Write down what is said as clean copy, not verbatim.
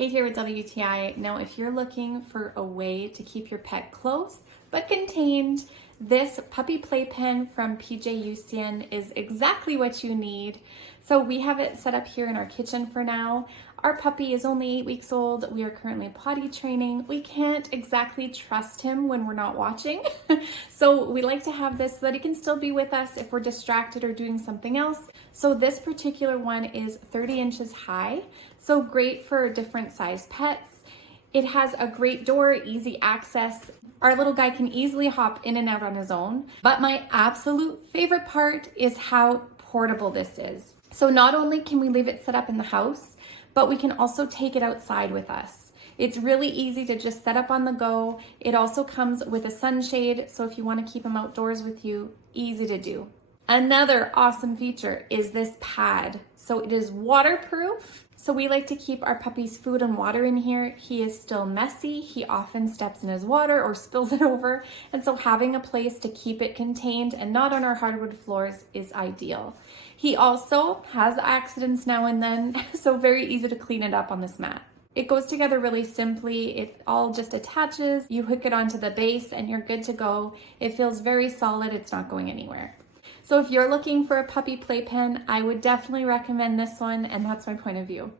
Kate here with WTI. Now, if you're looking for a way to keep your pet close but contained, this puppy playpen from PJYuCien is exactly what you need. So we have it set up here in our kitchen for now. Our puppy is only 8 weeks old. We are currently potty training. We can't exactly trust him when we're not watching. So we like to have this so that he can still be with us if we're distracted or doing something else. So this particular one is 30 inches high. So great for different size pets. It has a great door, easy access. Our little guy can easily hop in and out on his own. But my absolute favorite part is how portable this is. So not only can we leave it set up in the house, but we can also take it outside with us. It's really easy to just set up on the go. It also comes with a sunshade, so if you want to keep him outdoors with you, easy to do. Another awesome feature is this pad. So it is waterproof. So we like to keep our puppy's food and water in here. He is still messy. He often steps in his water or spills it over. And so having a place to keep it contained and not on our hardwood floors is ideal. He also has accidents now and then, so very easy to clean it up on this mat. It goes together really simply. It all just attaches. You hook it onto the base and you're good to go. It feels very solid. It's not going anywhere. So if you're looking for a puppy playpen, I would definitely recommend this one, and that's my point of view.